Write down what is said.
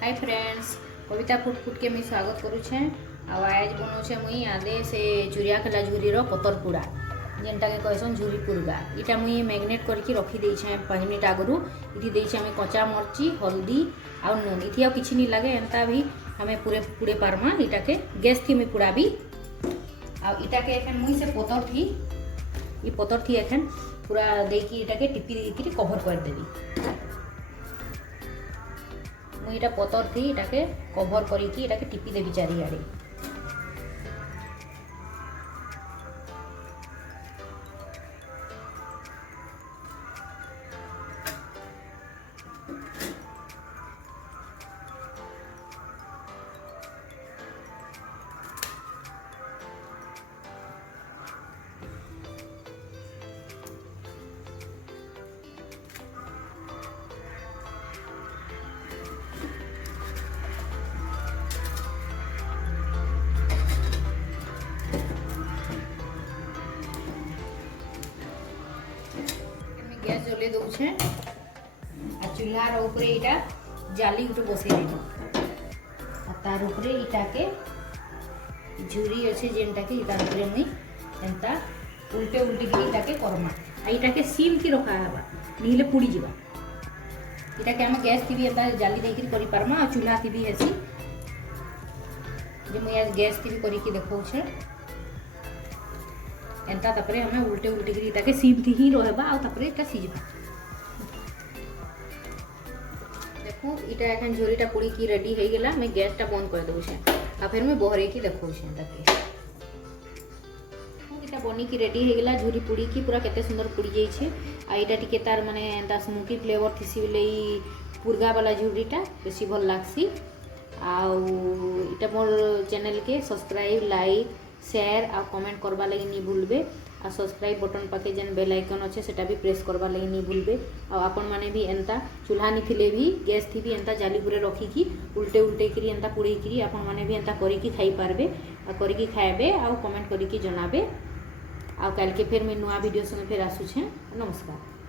Hi friends, कविता foot foot के मुझे स्वागत करुचे। आज बनाऊे मुई आदे से झुरिया खेला झुरी पतर पुड़ा जेनटा के कहसन झुरी पुरगा। इटा मुई मैग्नेट करके रखी देछे 5 मिनट आगु। इटी देछे हमें कच्चा मरची हल्दी आ नून। इथि आ किछि नहीं लगे एंता भी हमें पूरे पुड़े पारमा। इटा के गैस थी मुई पुड़ाबी आ इटा के एखन मुई से पतर थी ये पतर थी एखन पूरा देकी इटा के टिपी देकी कवर कर देबी। मुई इटा पतर थी इटा के कवर करी इटा के टिपी देबी चारिआडे। गैस जले दौचे आ चूल्हार ऊपर इटा जाली गोटे बसई देबी आ तार ऊपर इटा के झुरी अच्छे जेनटा के तार ऊपर मुई एंता उल्टे उल्टे के इटा के करमा आ इटा के सीम की रखा हवा नीले पुड़ी जीवा। इटा के हम गैस थी भी एंता जाली देकी करि पारमा आ चूल्हा थी भी हेसी जे मुई आज गैस थी भी करी की देखौछे एंता तापरे हमें उल्टे उल्टे करी ताके सीम थी ही रहबा आ तापरे इटा सिजबा। देखो इटा एखन झोरीटा पुड़ी की रेडी हे गेला। मैं गैसटा बंद कर देबो छे आ फिर मैं बहरे की देखौ छे ताके इटा बनी की रेडी हे गेला। झोरी पुड़ी की पूरा केते सुंदर पुड़ी जाई छे आ इटा टिके तार माने एंता स्मोकी फ्लेवर थिसी बेले पुरगा वाला झोरीटा बेसी भल लागसी। आ इटा मोर चैनल के सब्सक्राइब लाइक शेयर आ कमेंट करवा लगी नहीं भूलबे आ सब्सक्राइब बटन पाके जेन बेल आइकन अच्छे सेटा भी प्रेस करवा लगी नहीं भूलबे। आ आपण माने भी एंता चूल्हा नहीं थिले भी गैस थी भी एंता जाली पुरे रखिकी उल्टे उल्टे करी एंता पुड़ी करी आपण माने भी एंता करिकी खाई पारबे आ करिकी खाएबे आ कमेंट करिकी जनाबे। आ कल के फिर मैं नुआ वीडियो संगे फिर आसुछे। नमस्कार।